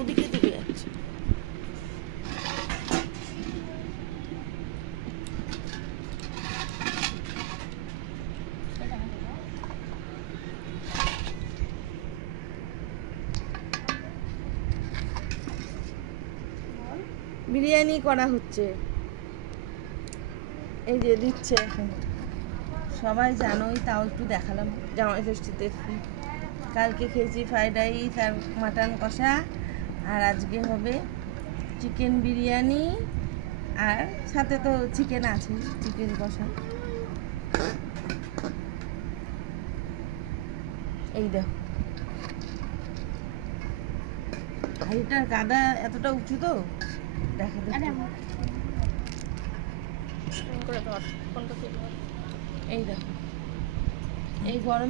ওদিকে ডুবে যাচ্ছে। বিরিয়ানি করা হচ্ছে, এই যে দিচ্ছে এখন। সবাই জানোই, তাও একটু দেখালাম। জামাই ষষ্ঠীতে কালকে খেয়েছি ফ্রাইড রাইস আর মাটন কষা, আর আজকে হবে চিকেন বিরিয়ানি, আর সাথে তো চিকেন আছে, চিকেন কষা। এই দেখো, হাড়িটার গাদা এতটা উঁচু তো দেখা যাচ্ছে। এই দেখো, এই গরম